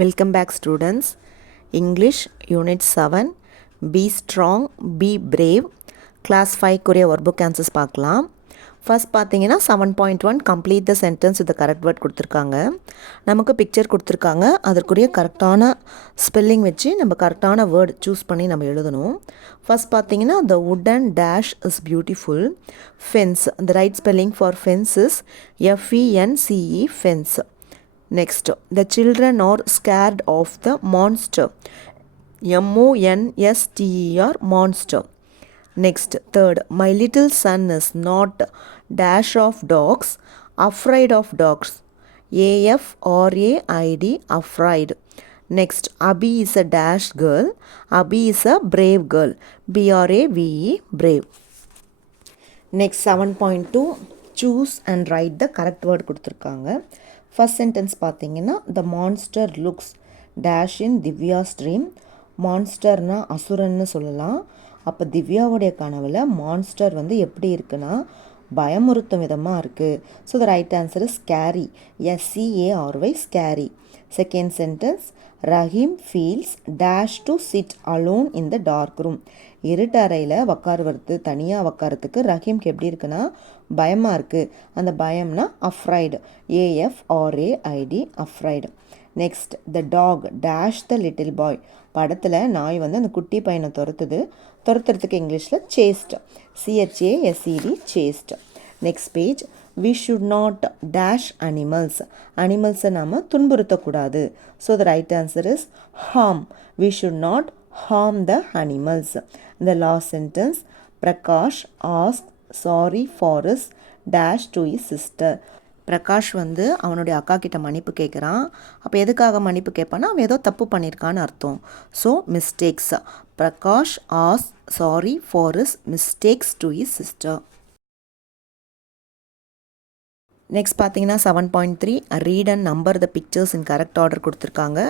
Welcome back students. English Unit 7 Be strong, be brave. Class 5 குரிய workbook answers பார்க்கலாம். First பார்த்தீங்கன்னா 7.1 complete the sentence with the correct word கொடுத்துருக்காங்க. நமக்கு picture கொடுத்துருக்காங்க. அதற்குரிய கரெக்டான ஸ்பெல்லிங் வச்சு நம்ம கரெக்டான வேர்ட் சூஸ் பண்ணி நம்ம எழுதணும். ஃபர்ஸ்ட் பார்த்தீங்கன்னா the wooden dash is beautiful. Fence, the right spelling for fence is F-E-N-C-E, fence. Next, the children are scared of the monster. M-O-N-S-T-E-R, monster. Next, third, my little son is not dash of dogs, afraid of dogs. A-F-R-A-I-D, afraid. Next, Abhi is a dash girl. Abhi is a brave girl. B-R-A-V-E, brave. Next, 7.2, choose and write the correct word கொடுத்துருக்காங்க. First sentence பார்த்தீங்கன்னா the monster looks dash in Divya's dream. மான்ஸ்டர்னா அசுரன்னு சொல்லலாம். அப்போ திவ்யாவுடைய கனவில் monster வந்து எப்படி இருக்குன்னா பயமுறுத்தும் விதமாக இருக்குது. So the right answer is scary. SCARY, scary. Second sentence, Rahim feels dash to sit alone in the dark room. இருட்டறையில் உக்காருவது, தனியாக உக்காரத்துக்கு ரஹீம்க்கு எப்படி இருக்குன்னா பயமாக இருக்குது. அந்த பயம்னா afraid. AFRAID, afraid. Next, the dog dash the little boy. படத்தில் நாய் வந்து அந்த குட்டி பையனை துரத்துறதுக்கு இங்கிலீஷில் chased. CHASED, chased. Next page, we should not dash animals. அனிமல்ஸை நாம் துன்புறுத்தக்கூடாது. So the right answer is harm. we should not harm the animals. The last sentence, Prakash asked sorry for his dash to his sister. Prakash வந்து அவனுடைய அக்கா கிட்ட மன்னிப்பு கேட்குறான். அப்போ எதுக்காக மன்னிப்பு கேட்பான்னா அவன் ஏதோ தப்பு பண்ணியிருக்கான்னு அர்த்தம். So mistakes. Prakash as sorry for his mistakes to his sister. Next பார்த்தீங்கன்னா 7.3 read and number the pictures in correct order கொடுத்துருக்காங்க.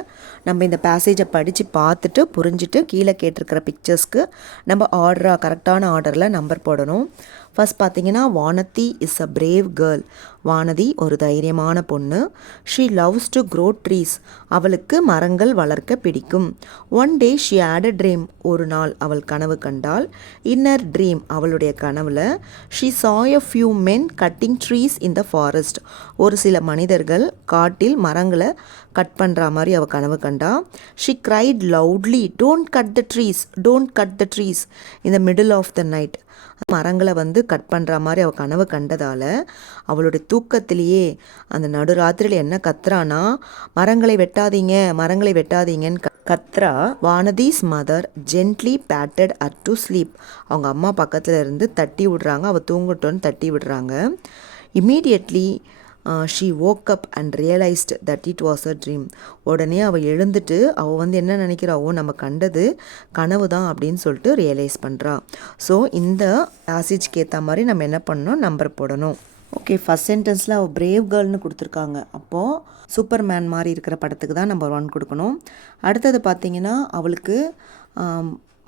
நம்ம இந்த பேசேஜை படித்து பார்த்துட்டு புரிஞ்சுட்டு கீழே கேட்டிருக்கிற பிக்சர்ஸ்க்கு நம்ம ஆர்டராக கரெக்டான ஆர்டரில் நம்பர் போடணும். ஃபர்ஸ்ட் பார்த்தீங்கன்னா Vanathi is a brave girl. Vanathi ஒரு தைரியமான பொண்ணு. She loves to grow trees. அவளுக்கு மரங்கள் வளர்க்க பிடிக்கும். One day she had a dream. ஒரு நாள் அவள் கனவு கண்டாள். இன்னர் ட்ரீம், அவளுடைய கனவில் ஷீ சா a few men cutting trees in the forest. ஒரு சில மனிதர்கள் காட்டில் மரங்களை கட் பண்ணுற மாதிரி அவள் கனவு கண்டா. She cried loudly, don't cut the trees, don't cut the trees in the middle of the night. மரங்களை வந்து கட் பண்ணுற மாதிரி அவள் கனவு கண்டதால் அவளுடைய தூக்கத்திலேயே அந்த நடுராத்திரியில் என்ன கத்துறானா, மரங்களை வெட்டாதீங்க, மரங்களை வெட்டாதீங்கன்னு கத்ரா. Vanathi's mother gently patted at to sleep. அவங்க அம்மா பக்கத்தில் இருந்து தட்டி விடுறாங்க, அவள் தூங்கட்டோன்னு தட்டி விடுறாங்க. Immediately she woke up and realized that it was a dream. உடனே அவள் எழுந்துட்டு அவள் வந்து என்ன நினைக்கிறாவோ நம்ம கண்டது கனவு தான் அப்படின்னு சொல்லிட்டு ரியலைஸ் பண்ணுறா. ஸோ இந்த பேசேஜ்க்கு ஏற்ற மாதிரி நம்ம என்ன பண்ணணும், நம்பர் போடணும். ஓகே, ஃபஸ்ட் சென்டென்ஸில் அவள் பிரேவ் கேர்ள்னு கொடுத்துருக்காங்க. அப்போது சூப்பர் மேன் மாதிரி இருக்கிற படத்துக்கு தான் நம்பர் 1 கொடுக்கணும். அடுத்தது பார்த்திங்கன்னா அவளுக்கு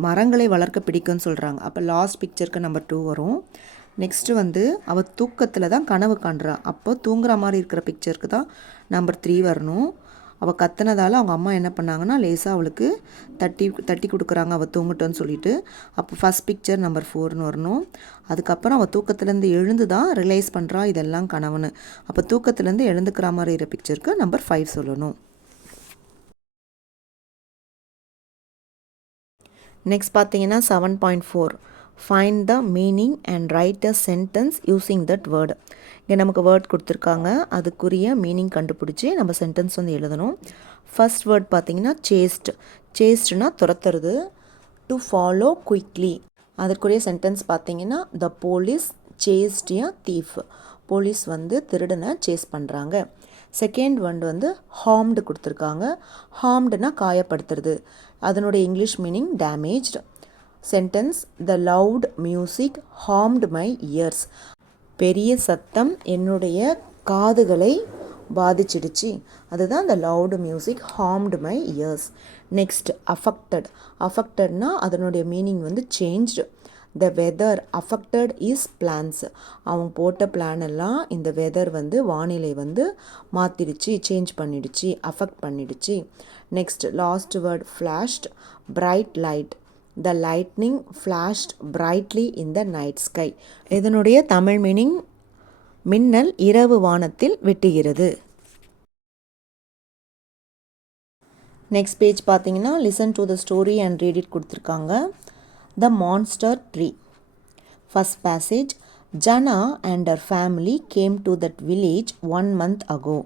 மரங்களை வளர்க்க பிடிக்கும்னு சொல்கிறாங்க. அப்போ லாஸ்ட் பிக்சருக்கு நம்பர் 2 வரும். நெக்ஸ்ட்டு வந்து அவள் தூக்கத்தில் தான் கனவு காண்றா. அப்போ தூங்குற மாதிரி இருக்கிற பிக்சருக்கு தான் நம்பர் 3 வரணும். அவள் கத்துனதால் அவங்க அம்மா என்ன பண்ணாங்கன்னா லேசாக அவளுக்கு தட்டி கொடுக்குறாங்க அவள் தூங்கட்டோன்னு சொல்லிட்டு. அப்போ ஃபஸ்ட் பிக்சர் நம்பர் 4ன்னு வரணும். அதுக்கப்புறம் அவள் தூக்கத்துலேருந்து எழுந்து தான் ரியலைஸ் பண்ணுறா இதெல்லாம் கனவுன்னு. அப்போ தூக்கத்துலேருந்து எழுந்துக்கிற மாதிரி இருக்கிற பிக்சருக்கு நம்பர் 5 சொல்லணும். நெக்ஸ்ட் பார்த்தீங்கன்னா 7.4 find the meaning and right a sentence using that word. இங்கே நமக்கு வேர்ட் கொடுத்துருக்காங்க, அதுக்குரிய மீனிங் கண்டுபிடிச்சி நம்ம சென்டென்ஸ் வந்து எழுதணும். ஃபர்ஸ்ட் வேர்ட் பார்த்தீங்கன்னா சேஸ்ட். சேஸ்ட்னா துரத்துறது. To follow quickly. அதற்குரிய சென்டென்ஸ் பார்த்தீங்கன்னா the police chased a thief. Police வந்து திருடனை சேஸ் பண்ணுறாங்க. செகண்ட் ஒன் வந்து ஹார்ம்டு கொடுத்துருக்காங்க. ஹார்ம்டுனா காயப்படுத்துறது. அதனுடைய English meaning damaged. Sentence, the loud music harmed my ears. பெரிய சத்தம் என்னுடைய காதுகளை பாதிச்சிடுச்சு. அதுதான் the loud music harmed my ears. Next, affected. அஃபெக்டட்னா அதனுடைய மீனிங் வந்து changed. The weather affected his plans. அவங்க போட்ட பிளான் எல்லாம் இந்த வெதர் வந்து வானிலை வந்து மாற்றிடுச்சு, சேஞ்ச் பண்ணிடுச்சு, அஃபெக்ட் பண்ணிடுச்சு. Next last word flashed, bright light. The lightning flashed brightly in the night sky. இதனுடைய தமிழ் மீனிங் மின்னல் இரவு வானத்தில் வெட்டுகிறது. நெக்ஸ்ட் பேஜ் பார்த்தீங்கன்னா listen to the story and read it கொடுத்துருக்காங்க. The monster tree. First passage. Jana and her family came to that village 1 month ago.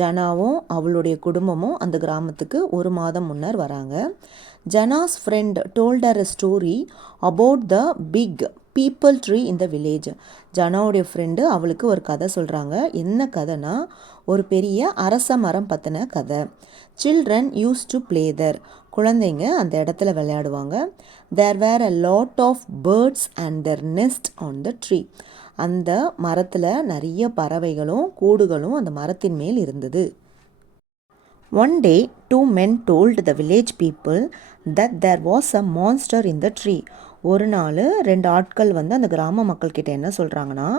ஜனாவும் அவளுடைய குடும்பமும் அந்த கிராமத்துக்கு 1 மாதம் முன்னர் வராங்க. Jana's friend told her a story about the big peepal tree in the village. ஜனாவுடைய ஃப்ரெண்டு அவளுக்கு ஒரு கதை சொல்கிறாங்க. என்ன கதைனா ஒரு பெரிய அரச மரம் பற்றின கதை. Children use to play there. குழந்தைங்க அந்த இடத்துல விளையாடுவாங்க. There were a lot of birds and their nest on the tree. அந்த மரத்தில் நிறைய பறவைகளும் கூடுகளும் அந்த மரத்தின் மேல் இருந்தது. One day, 2 men told the village people that there was a monster in the tree. ஒரு நாள் 2 ஆட்கள் வந்து அந்த கிராம மக்கள்கிட்ட என்ன சொல்கிறாங்கன்னா,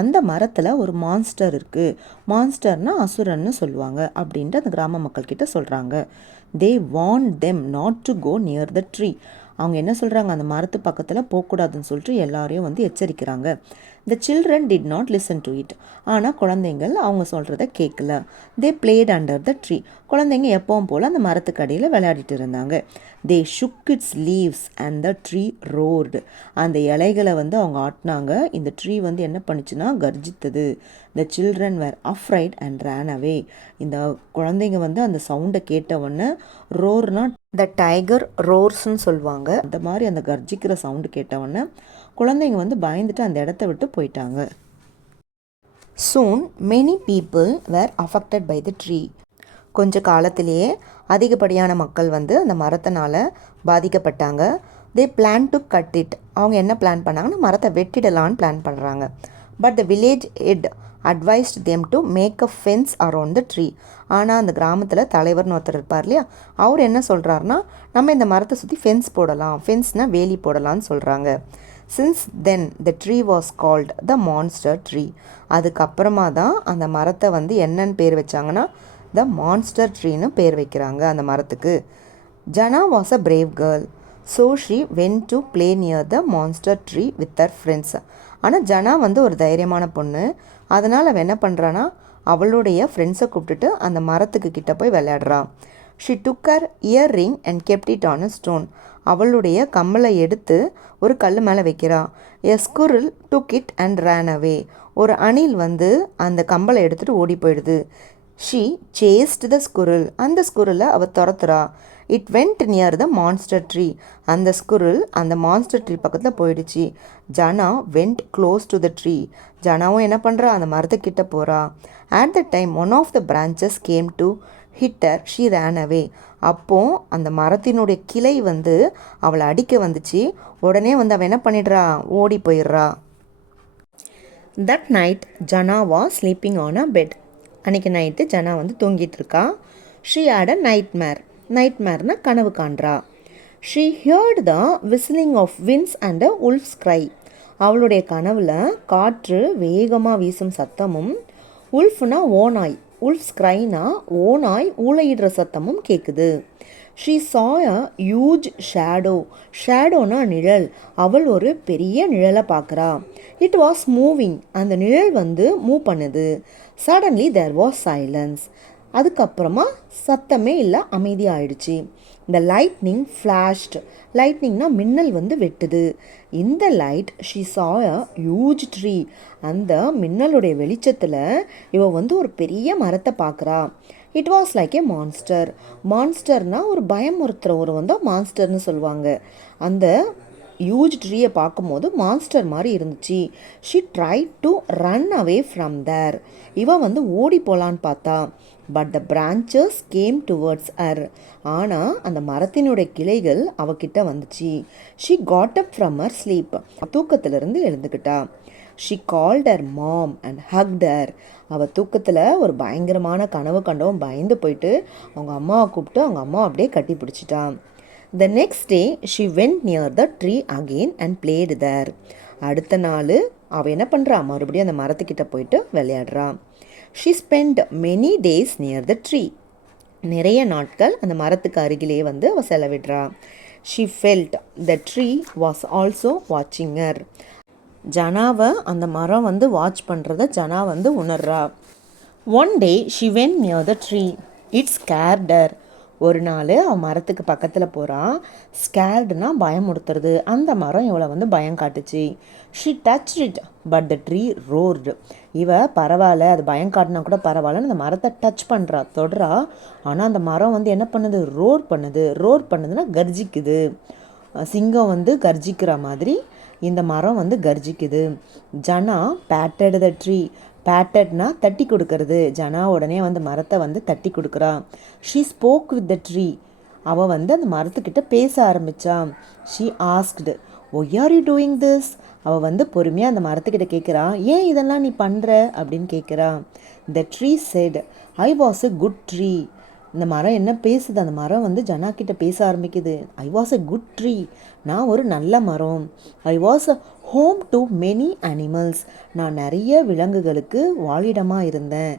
அந்த மரத்தில் ஒரு மான்ஸ்டர் இருக்குது. மான்ஸ்டர்னால் அசுரன்னு சொல்லுவாங்க அப்படின்ட்டு அந்த கிராம மக்கள்கிட்ட சொல்கிறாங்க. They warned them not to go near the tree. அவங்க என்ன சொல்கிறாங்க, அந்த மரத்து பக்கத்தில் போகக்கூடாதுன்னு சொல்லிட்டு எல்லாரையும் வந்து எச்சரிக்கிறாங்க. The children did not listen to it. ஆனால் குழந்தைங்கள் அவங்க சொல்கிறத கேட்கல. They played under the tree. குழந்தைங்க எப்பவும் போல் அந்த மரத்துக்கு அடியில் விளையாடிட்டு இருந்தாங்க. They shook its leaves and the tree roared. அந்த இலைகளை வந்து அவங்க ஆட்டினாங்க. இந்த ட்ரீ வந்து என்ன பண்ணுச்சுன்னா கர்ஜித்தது. The children were afraid and ran away. இந்த குழந்தைங்க வந்து அந்த சவுண்டை கேட்டவுடனே ரோர்னா த டைகர் ரோர்ஸ்ன்னு சொல்லுவாங்க. அந்த மாதிரி அந்த கர்ஜிக்கிற சவுண்டு கேட்டவுடனே குழந்தைங்க வந்து பயந்துட்டு அந்த இடத்த விட்டு போயிட்டாங்க. Soon many people were affected by the tree. கொஞ்ச காலத்திலேயே அதிகப்படியான மக்கள் வந்து அந்த மரத்தினால் பாதிக்கப்பட்டாங்க. They planned to cut it. அவங்க என்ன பிளான் பண்ணாங்கன்னா மரத்தை வெட்டிடலான்னு பிளான் பண்ணுறாங்க. But the village head advised them to make a fence around the tree. ஆனால் அந்த கிராமத்தில் தலைவர்னு ஒருத்தர் இருப்பார் இல்லையா, அவர் என்ன சொல்கிறாருன்னா, நம்ம இந்த மரத்தை சுற்றி ஃபென்ஸ் போடலாம், ஃபென்ஸ்னால் வேலி போடலான்னு சொல்கிறாங்க. Since then the tree was called the monster tree. அதுக்கப்புறமா தான் அந்த மரத்தை வந்து என்னன்னு பேர் வச்சாங்கன்னா த மான்ஸ்டர் ட்ரீன்னு பேர் வைக்கிறாங்க அந்த மரத்துக்கு. Jana was a brave girl. So she went to play near the monster tree with her friends. ஆனால் ஜனா வந்து ஒரு தைரியமான பொண்ணு. அதனால் அவள் என்ன பண்ணுறான்னா அவளுடைய ஃப்ரெண்ட்ஸை கூப்பிட்டுட்டு அந்த மரத்துக்கு கிட்ட போய் விளையாடுறான். She took her earring and kept it on a stone. அவளுடைய கம்மலை எடுத்து ஒரு கல் மேலே வைக்கிறா. A squirrel took it and ran away. ஒரு அணில் வந்து அந்த கம்பலை எடுத்துகிட்டு ஓடி போயிடுது. She chased the squirrel. அந்த ஸ்குரிலை அவள் துரத்துறா. It went near the monster tree. அந்த ஸ்குரில் அந்த மான்ஸ்டர் ட்ரீ பக்கத்தில் போயிடுச்சு. Jana went close to the tree. ஜனாவும் என்ன பண்ணுறா, அந்த மரத்துக்கிட்ட போகிறா. At the time one of the branches came to hit her. She ran away. அப்போ அந்த மரத்தினுடைய கிளை வந்து அவளை அடிக்க வந்துச்சு. உடனே வந்து அவள் என்ன பண்ணிடுறா, ஓடி போயிடுறா. That night Jana was sleeping on a bed. அன்றைக்கி நைட்டு ஜனா வந்து தூங்கிட்டு இருக்கா. She had a nightmare. நைட்மேர்னா கனவு காண்றா. She heard the whistling of winds and a wolf's cry. அவளுடைய கனவில் காற்று வேகமாக வீசும் சத்தமும், உல்ஃப்னா ஓநாய், உல்ஃப்ஸ் க்ரைனா ஓநாய் ஊளையிடுற சத்தமும் கேட்குது. ஷீ சா அ ஹியூஜ் ஷேடோ. ஷேடோனா நிழல். அவள் ஒரு பெரிய நிழலை பார்க்குறா. It was moving. அந்த நிழல் வந்து மூவ் பண்ணுது. Suddenly there was silence. அதுக்கப்புறமா சத்தமே இல்லை, அமைதியாயிடுச்சு. இந்த லைட்னிங் ஃப்ளாஷ்ட். லைட்னிங்னா மின்னல் வந்து வெட்டுது. இந்த லைட் ஷீ சா அ ஹியூஜ் ட்ரீ. அந்த மின்னலுடைய வெளிச்சத்தில் இவ வந்து ஒரு பெரிய மரத்தை பார்க்குறா. It was like a monster. மான்ஸ்டர்னால் ஒரு பயமுறுத்துகிற ஒரு வந்து மான்ஸ்டர்னு சொல்லுவாங்க. அந்த ஹியூஜ் ட்ரீயை பார்க்கும்போது மான்ஸ்டர் மாதிரி இருந்துச்சு. She try to run away from there. இவன் வந்து ஓடி போகலான்னு பார்த்தா. But the branches came towards her. ஆனால் அந்த மரத்தினுடைய கிளைகள் அவகிட்ட வந்துச்சு. She got up from her sleep. தூக்கத்திலிருந்து எழுந்துக்கிட்டா. She called her mom and hugged her. அவள் தூக்கத்தில் ஒரு பயங்கரமான கனவு கண்டவும் பயந்து போயிட்டு அவங்க அம்மாவை கூப்பிட்டு அவங்க அம்மா அப்படியே கட்டி பிடிச்சிட்டான். The next day she went near the tree again and played there. அடுத்த நாள் அவள் என்ன பண்ணுறா, மறுபடியும் அந்த மரத்துக்கிட்ட போயிட்டு விளையாடுறா. She spent many days near the tree. நிறைய நாட்கள் அந்த மரத்துக்கு அருகிலே வந்து அவள் செலவிடுறா. She felt the tree was also watching her. ஜனாவை அந்த மரம் வந்து வாட்ச் பண்ணுறத ஜனா வந்து உணர்றா. One day she went near the tree. It scared her. ஒரு நாள் அவன் மரத்துக்கு பக்கத்தில் போகிறான். ஸ்கேர்டுனா பயமுடுத்துறது. அந்த மரம் இவளை வந்து பயம் காட்டுச்சு. She touched it but the tree roared. இவ பரவாயில்ல, அது பயம் காட்டினா கூட பரவாயில்லன்னு அந்த மரத்தை டச் பண்ணுறா, தொடுறா. ஆனால் அந்த மரம் வந்து என்ன பண்ணுது, ரோர் பண்ணுது. ரோர் பண்ணுதுன்னா கர்ஜிக்குது. சிங்கம் வந்து கர்ஜிக்கிற மாதிரி இந்த மரம் வந்து கர்ஜிக்குது. ஜனா பேட்டட் த ட்ரீ. பேட்டட்னா தட்டி கொடுக்கறது. ஜனா உடனே வந்து மரத்தை வந்து தட்டி கொடுக்குறா. She spoke with the tree. அவள் வந்து அந்த மரத்துக்கிட்ட பேச ஆரம்பித்தா. She asked why are you doing this. அவள் வந்து பொறுமையாக அந்த மரத்துக்கிட்ட கேட்குறா, ஏன் இதெல்லாம் நீ பண்ணுற அப்படின்னு கேட்குறா. The tree set I was a good tree. இந்த மரம் என்ன பேசுது, அந்த மரம் வந்து ஜனா கிட்ட பேச ஆரம்பிக்குது. I was a good tree. நான் ஒரு நல்ல மரம். I was home to many animals. நான் நிறைய விலங்குகளுக்கு வாழிடமாக இருந்தேன்.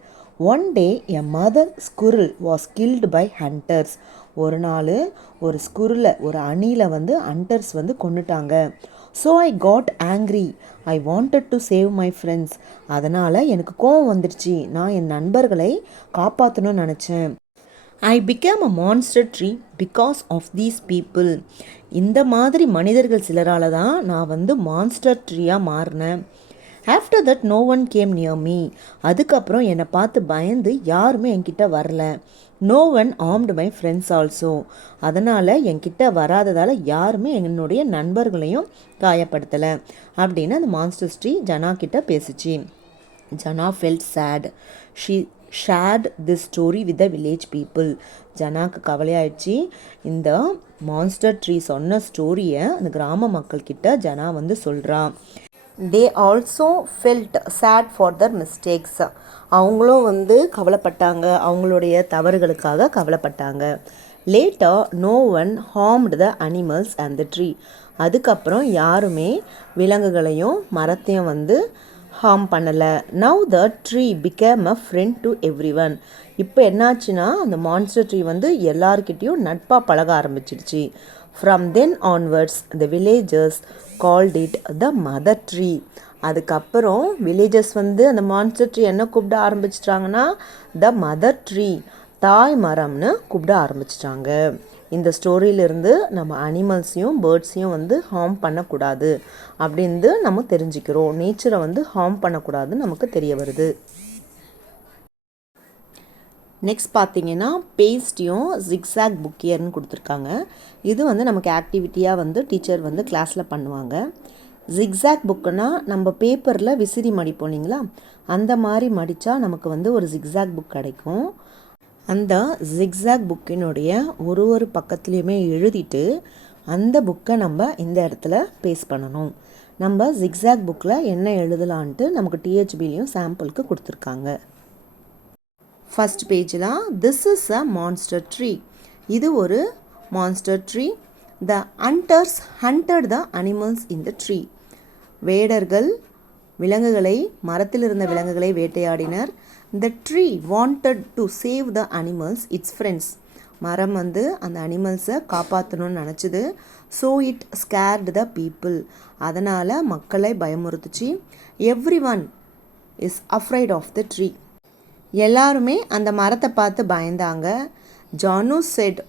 One day a mother squirrel was killed by hunters. ஒரு நாள் ஒரு ஸ்குரில், ஒரு அணிலை வந்து ஹண்டர்ஸ் வந்து கொன்னுட்டாங்க. So I got angry. I wanted to save my friends. அதனால் எனக்கு கோவம் வந்துடுச்சு. நான் என் நண்பர்களை காப்பாற்றணும்னு நினச்சேன். I became a monster tree because of these people. இந்த மாதிரி மனிதர்கள் சிலரால் தான் நான் வந்து மான்ஸ்டர் ட்ரீயாக மாறினேன். After that no one came near me. அதுக்கப்புறம் என்னை பார்த்து பயந்து யாருமே என்கிட்ட வரல. No one harmed my friends also. அதனால் என்கிட்ட வராததால் யாருமே என்னுடைய நண்பர்களையும் காயப்படுத்தலை அப்படின்னு அந்த மான்ஸ்டர் ட்ரீ ஜனா கிட்ட பேசிச்சு. Jana felt sad. She shared this story with the village people. ஜனாக்கு கவலையாயிடுச்சு. இந்த மான்ஸ்டர் ட்ரீ சொன்ன ஸ்டோரியை அந்த கிராம மக்கள்கிட்ட ஜனா வந்து சொல்கிறா. They also felt sad for their mistakes. அவங்களும் வந்து கவலைப்பட்டாங்க, அவங்களுடைய தவறுகளுக்காக கவலைப்பட்டாங்க. Later no one harmed the animals and the tree. அதுக்கப்புறம் யாருமே விலங்குகளையும் மரத்தையும் வந்து ஹார்ம் பண்ணலை. Now the tree became a friend to everyone. இப்போ என்னாச்சுன்னா அந்த மான்ஸ்டர் ட்ரீ வந்து எல்லார்கிட்டையும் நட்பாக பழக ஆரம்பிச்சிடுச்சு. From then onwards the villagers called it the mother tree. அதுக்கப்புறம் வில்லேஜர்ஸ் வந்து அந்த மான்ஸ்டர் ட்ரீ என்ன கூப்பிட ஆரம்பிச்சிட்டாங்கன்னா த மதர் ட்ரீ, தாய் மரம்னு கூப்பிட ஆரம்பிச்சிட்டாங்க. இந்த ஸ்டோரியிலிருந்து நம்ம அனிமல்ஸையும் பேர்ட்ஸையும் வந்து ஹார்ம் பண்ணக்கூடாது அப்படின்னு நம்ம தெரிஞ்சுக்கிறோம். நேச்சரை வந்து ஹார்ம் பண்ணக்கூடாதுன்னு நமக்கு தெரிய வருது. நெக்ஸ்ட் பார்த்தீங்கன்னா பேஸ்ட்டையும் ஜிக்ஸாக் புக்கியர்னு கொடுத்துருக்காங்க. இது வந்து நமக்கு ஆக்டிவிட்டியாக வந்து டீச்சர் வந்து கிளாஸில் பண்ணுவாங்க. ஜிக்ஸாக் புக்குன்னா நம்ம பேப்பரில் விசிறி மடிப்போம் இல்லைங்களா, அந்த மாதிரி மடித்தா நமக்கு வந்து ஒரு ஜிக்ஸாக் புக் கிடைக்கும். அந்த ஜிக்ஸாக் புக்கினுடைய ஒரு பக்கத்துலேயுமே எழுதிட்டு அந்த புக்கை நம்ம இந்த இடத்துல பேஸ்ட் பண்ணணும். நம்ம ஜிக்ஸாக் புக்கில் என்ன எழுதலான்ட்டு நமக்கு டிஹெச்பிலையும் சாம்பிளுக்கு கொடுத்துருக்காங்க. ஃபர்ஸ்ட் பேஜில் this is a monster tree. இது ஒரு monster tree. The hunters hunted the animals in the tree. வேடர்கள் விலங்குகளை, மரத்தில் இருந்த விலங்குகளை வேட்டையாடினர். The tree wanted to save the animals, its friends. மரம் வந்து அந்த அனிமல்ஸை காப்பாற்றணும்னு நினச்சிது. So it scared the people. அதனால் மக்களை பயமுறுத்துச்சு. Everyone is afraid of the tree. எல்லாருமே அந்த மரத்தை பார்த்து பயந்தாங்க. Janu said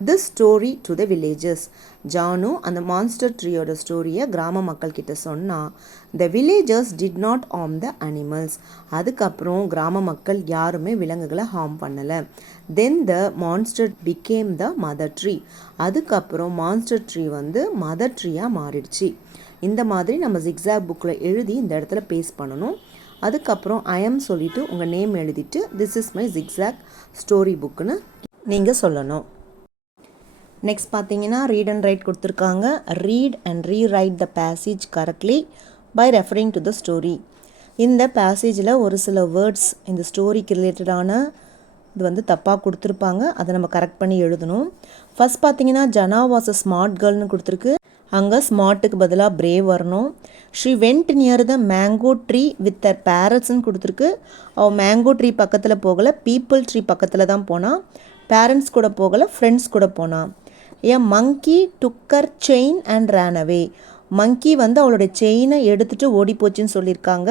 this story to the villages. Janu அந்த மான்ஸ்டர் ட்ரீயோட ஸ்டோரியை கிராம மக்கள்கிட்ட சொன்னால் the villagers did not harm the animals. அதுக்கப்புறம் கிராம மக்கள் யாருமே விலங்குகளை ஹார்ம் பண்ணலை. Then the monster became the mother tree. அதுக்கப்புறம் மான்ஸ்டர் ட்ரீ வந்து மதர் ட்ரீயாக மாறிடுச்சு. இந்த மாதிரி நம்ம ஜிக்ஸாக் புக்கில் எழுதி இந்த இடத்துல பேஸ்ட் பண்ணணும். அதுக்கப்புறம் ஐஎம் சொல்லிவிட்டு உங்கள் நேம் எழுதிட்டு this is my jigsaw story புக்குன்னு நீங்கள் சொல்லணும். நெக்ஸ்ட் பார்த்தீங்கன்னா ரீட் அண்ட் ரைட் கொடுத்துருக்காங்க. Read and rewrite the passage correctly by referring to the story. இந்த பேசேஜில் ஒரு சில வேர்ட்ஸ் இந்த ஸ்டோரிக்கு ரிலேட்டடான இது வந்து தப்பாக கொடுத்துருப்பாங்க, அதை நம்ம கரெக்ட் பண்ணி எழுதணும். ஃபஸ்ட் பார்த்தீங்கன்னா ஜனா வாஸ் அ ஸ்மார்ட் கேர்ள்னு கொடுத்துருக்கு, அங்கே ஸ்மார்ட்டுக்கு பதிலாக பிரேவ் வரணும். She went near the mango tree with their பேரண்ட்ஸ்ன்னு கொடுத்துருக்கு, அவள் மேங்கோ ட்ரீ பக்கத்தில் போகலை, பீப்புள் ட்ரீ பக்கத்தில் தான் போனான். பேரண்ட்ஸ் கூட போகலை, ஃப்ரெண்ட்ஸ் கூட போனான். ஏ மங்கி டுக்கர் செயின் அண்ட் ரேன் அவே, மங்கி வந்து அவளுடைய செயினை எடுத்துகிட்டு ஓடி போச்சுன்னு சொல்லியிருக்காங்க.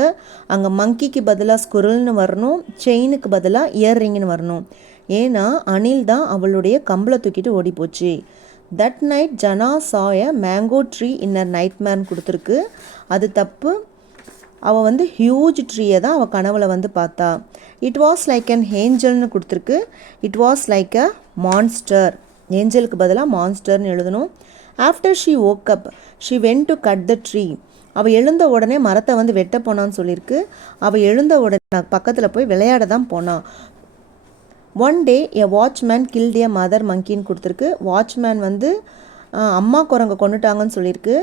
அங்கே மங்கிக்கு பதிலாக ஸ்குரல்னு வரணும், செயினுக்கு பதிலாக இயர்ரிங்னு வரணும். ஏன்னா அனில் தான் அவளுடைய கம்பளை தூக்கிட்டு ஓடி போச்சு. That night Jana saw a mango tree in a நைட்மேர்னு கொடுத்துருக்கு, அது தப்பு. அவள் வந்து ஹியூஜ் ட்ரீயை தான் அவள் கனவுல வந்து பார்த்தா. இட் வாஸ் லைக் அன் ஏஞ்சல்னு கொடுத்துருக்கு, it was like a monster, ஏஞ்சலுக்கு பதிலாக மான்ஸ்டர்னு எழுதணும். After she woke up she went to cut the tree, அவள் எழுந்த உடனே மரத்தை வந்து வெட்ட போனான்னு சொல்லியிருக்கு. அவள் எழுந்த உடனே பக்கத்தில் போய் விளையாட தான் போனான். One day a watchman killed a mother மங்கின்னு கொடுத்துருக்கு, வாட்ச்மேன் வந்து அம்மா குரங்கை கொண்டுட்டாங்கன்னு சொல்லியிருக்கு.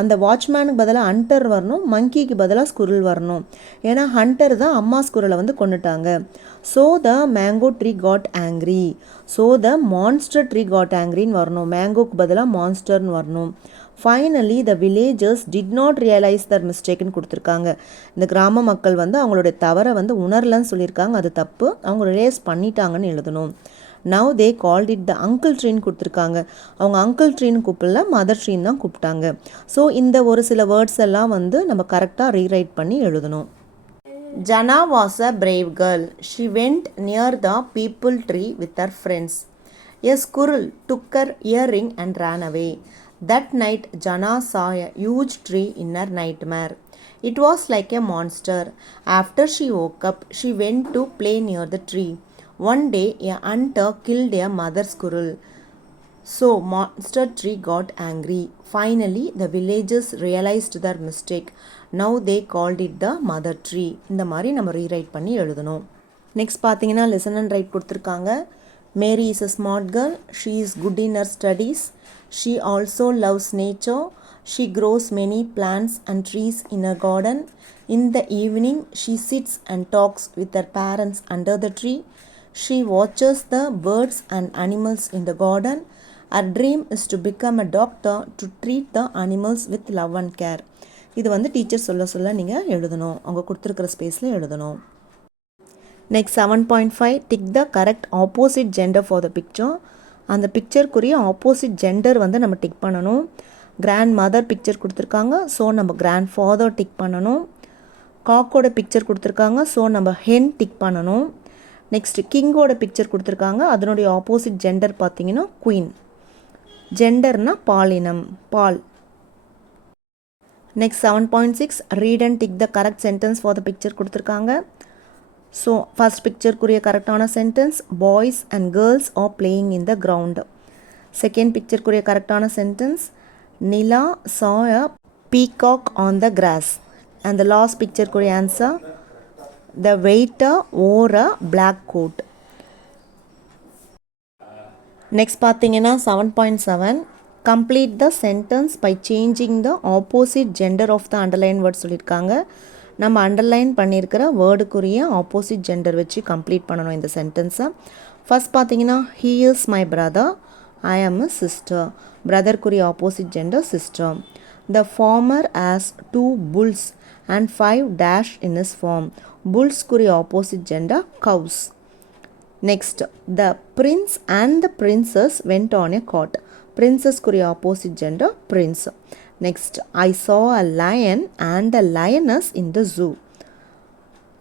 அந்த வாட்ச்மேனுக்கு பதிலாக ஹண்டர் வரணும், மங்கிக்கு பதிலாக ஸ்குரல் வரணும். ஏன்னா ஹண்டர் தான் அம்மா ஸ்குரலை வந்து கொண்டுட்டாங்க. So the mango tree got angry, so the monster tree got ஆங்க்ரின்னு வரணும், மேங்கோக்கு பதிலாக மான்ஸ்டர்னு வரணும். Finally the villagers did not realise their மிஸ்டேக்னு கொடுத்துருக்காங்க. இந்த கிராம மக்கள் வந்து அவங்களுடைய தவறை வந்து உணரலன்னு சொல்லியிருக்காங்க, அது தப்பு, அவங்க ரியலைஸ் பண்ணிட்டாங்கன்னு எழுதணும். Now they called it the uncle ட்ரீன்னு கொடுத்துருக்காங்க, அவங்க அங்கிள் ட்ரீன்னு கூப்பிடல, மதர் ட்ரீன்னு தான் கூப்பிட்டாங்க. ஸோ இந்த ஒரு சில வேர்ட்ஸ் எல்லாம் வந்து நம்ம கரெக்டாக ரீரைட் பண்ணி எழுதணும். Jana was a brave girl, she went near the people tree with her friends. A squirrel took her earring and ran away. That night Jana saw a huge tree in her nightmare. It was like a monster. After she woke up, she went to play near the tree. One day a hunter killed a mother squirrel. So monster tree got angry. Finally the villagers realized their mistake. Now they called it the mother tree. இந்த மாதிரி நம்ம rewrite பண்ணி எழுதணும். Next பார்த்தீங்கன்னா listen and write கொடுத்துருக்காங்க. Mary is a smart girl. She is good in her studies. She also loves nature. She grows many plants and trees in her garden. In the evening, she sits and talks with her parents under the tree. She watches the birds and animals in the garden. Her dream is to become a doctor to treat the animals with love and care. இது வந்து teacher சொல்ல நீங்கள் எழுதணும், அவங்க கொடுத்துருக்கிற ஸ்பேஸில் எழுதணும். Next 7.5 tick the correct opposite gender for the picture. அந்த பிக்சருக்குரிய ஆப்போசிட் ஜெண்டர் வந்து நம்ம டிக் பண்ணணும். கிராண்ட் மதர் பிக்சர் கொடுத்துருக்காங்க, ஸோ நம்ம கிராண்ட் ஃபாதர் டிக் பண்ணணும். காக்கோட பிக்சர் கொடுத்துருக்காங்க, ஸோ நம்ம ஹென் டிக் பண்ணணும். நெக்ஸ்ட் கிங்கோட பிக்சர் கொடுத்துருக்காங்க, அதனுடைய ஆப்போசிட் ஜெண்டர் பார்த்தீங்கன்னா குயின். ஜெண்டர்னா பாலினம், பால். Next 7.6 read and tick the correct sentence for the picture கொடுத்துருக்காங்க. ஸோ ஃபஸ்ட் பிக்சருக்குரிய கரெக்டான sentence boys and girls are playing in the ground. Second பிக்சருக்குரிய கரெக்டான sentence Nila saw a peacock on the grass. and the last பிக்சருக்குரிய answer the waiter wore a black coat. Next பார்த்தீங்கன்னா 7.7 complete the sentence by changing the opposite gender of the underlined word சொல்லியிருக்காங்க. நம்ம underline பண்ணியிருக்கிற வேர்டுக்குரிய opposite gender வச்சு complete பண்ணணும் இந்த சென்டென்ஸை. First பார்த்தீங்கன்னா he is my brother, I am a sister. பிரதருக்குரிய opposite gender sister. The farmer has 2 bulls and 5 dash in his farm. புல்ஸ்க்குரிய opposite gender cows. Next the prince and the princess went on a court. princessக்குரிய opposite gender prince. Next, I saw a lion and a lioness in the zoo.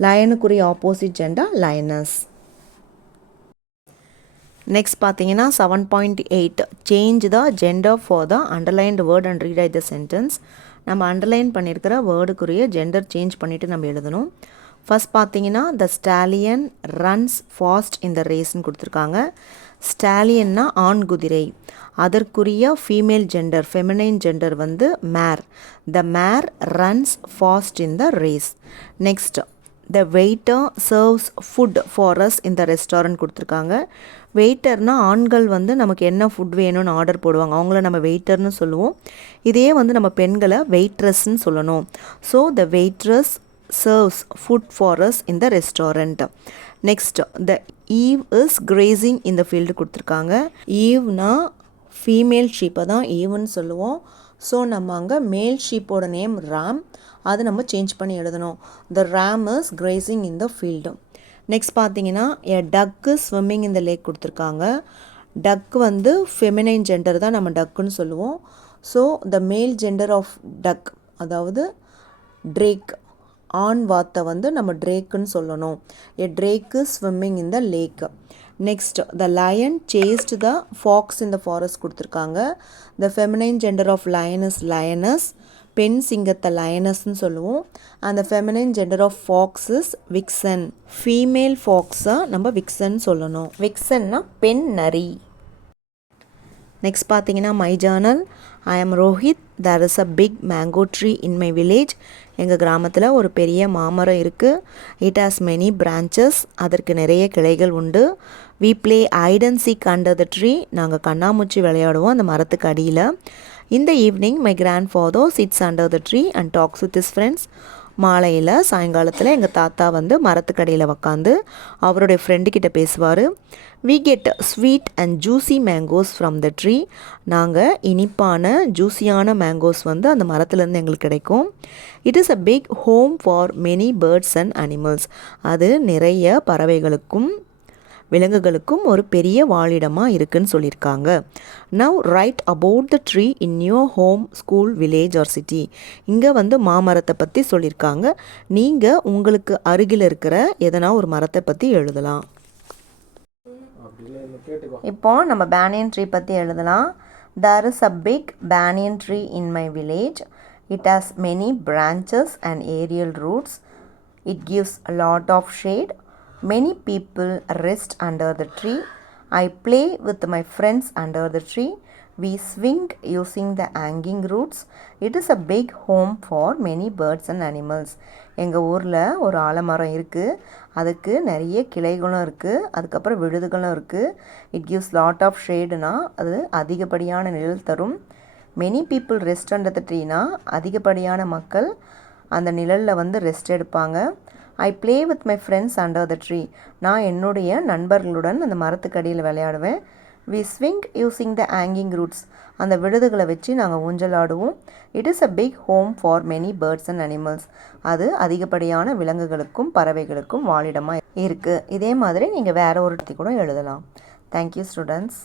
லயனுக்குரிய opposite gender lioness. Next பார்த்தீங்கன்னா 7.8 change the gender for the underlined word and rewrite the sentence. நம்ம underline பண்ணியிருக்கிற வேர்டுக்குரிய gender change பண்ணிவிட்டு நம்ம எழுதணும். First பார்த்தீங்கன்னா the stallion runs fast in the ரேஸ்ன்னு கொடுத்துருக்காங்க. ஸ்டாலியன்னா ஆண் குதிரை, அதற்குரிய ஃபீமேல் ஜெண்டர் ஃபெமினைன் ஜெண்டர் வந்து mare. The mare runs fast in the race. Next the waiter serves food for us in the restaurant கொடுத்துருக்காங்க. வெயிட்டர்னா ஆண்கள் வந்து நமக்கு என்ன ஃபுட் வேணும்னு ஆர்டர் போடுவாங்க, அவங்கள நம்ம வெயிட்டர்னு சொல்லுவோம். இதே வந்து நம்ம பெண்களை வெயிட்ரஸ்ன்னு சொல்லணும். So the waitress serves food for us in the restaurant. Next, the eve is grazing in the field கொடுத்துருக்காங்க. ஈவ்னா ஃபீமேல் ஷீப்பை தான் ஈவ்னு சொல்லுவோம். ஸோ நம்ம அங்கே மேல் ஷீப்போட நேம் ராம், அது நம்ம சேஞ்ச் பண்ணி எழுதணும். The ram is grazing in the field. Next பார்த்தீங்கன்னா a duck is swimming in the lake கொடுத்துருக்காங்க. டக் வந்து ஃபெமினைன் ஜெண்டர் தான் நம்ம டக்குன்னு சொல்லுவோம். ஸோ த மேல் ஜெண்டர் ஆஃப் டக், அதாவது ட்ரேக், ஆண் வாத்தை வந்து நம்ம ட்ரேக்குன்னு சொல்லணும். A drake is swimming in the lake. Next, the lion chased the fox in the forest கொடுத்துருக்காங்க. The feminine gender of lion is lioness, பெண் சிங்கத்தை லயனஸ்ன்னு சொல்லுவோம். அந்த feminine gender of fox is vixen. Female ஃபாக்ஸை நம்ம விக்சன் சொல்லணும். விக்சன்னா பெண் நரி. நெக்ஸ்ட் பார்த்தீங்கன்னா my journal. I am Rohit. There is a big mango tree in my village. எங்கள் கிராமத்தில் ஒரு பெரிய மாமரம் இருக்குது. It has many branches. அதற்கு நிறைய கிளைகள் உண்டு. We play hide and seek under the tree. நாங்கள் கண்ணாமூச்சி விளையாடுவோம் அந்த மரத்துக்கு அடியில். இந்த evening my grandfather sits under the tree and talks with his friends. மாலையில் சாயங்காலத்தில் எங்கள் தாத்தா வந்து மரத்துக்கடியில் உக்காந்து அவருடைய ஃப்ரெண்டுக்கிட்ட பேசுவார். We get sweet and juicy mangoes from the tree. நாங்கள் இனிப்பான ஜூஸியான மேங்கோஸ் வந்து அந்த மரத்துலேருந்து எங்களுக்கு கிடைக்கும். It is a big home for many birds and animals. அது நிறைய பறவைகளுக்கும் விலங்குகளுக்கும் ஒரு பெரிய வாழிடமாக இருக்குன்னு சொல்லியிருக்காங்க. Now write about the tree in your home, school, village or city. இங்கே வந்து மாமரத்தை பற்றி சொல்லியிருக்காங்க. நீங்கள் உங்களுக்கு அருகில் இருக்கிற எதனா ஒரு மரத்தை பற்றி எழுதலாம். இப்போ நம்ம பேனியன் ட்ரீ பற்றி எழுதலாம். There is a big banyan tree in my village. It has many branches and aerial roots. It gives a lot of shade. Many people rest under the tree. I play with my friends under the tree. We swing using the hanging roots. It is a big home for many birds and animals. எங்கள் ஊரில் ஒரு ஆலமரம் இருக்குது. அதுக்கு நிறைய கிளைகளும் இருக்குது. அதுக்கப்புறம் விழுதுகளும் இருக்குது. இட் கிவ்ஸ் லாட் ஆஃப் ஷேடுனா அது அதிகப்படியான நிழல் தரும். Many people rest under the ட்ரீனா அதிகப்படியான மக்கள் அந்த நிழலில் வந்து ரெஸ்ட் எடுப்பாங்க. I play with my friends under the tree. நான் என்னுடைய நண்பர்களுடன் அந்த மரத்துக்கடியில் விளையாடுவேன். We swing using the hanging roots. அந்த விழுதுகளை வச்சு நாங்கள் ஊஞ்சலாடுவோம். It is a big home for many birds and animals. அது அதிகப்படியான விலங்குகளுக்கும் பறவைகளுக்கும் வாழிடமாக இருக்குது. இதே மாதிரி நீங்கள் வேறு ஒரு இடத்தை கூட எழுதலாம். Thank you students.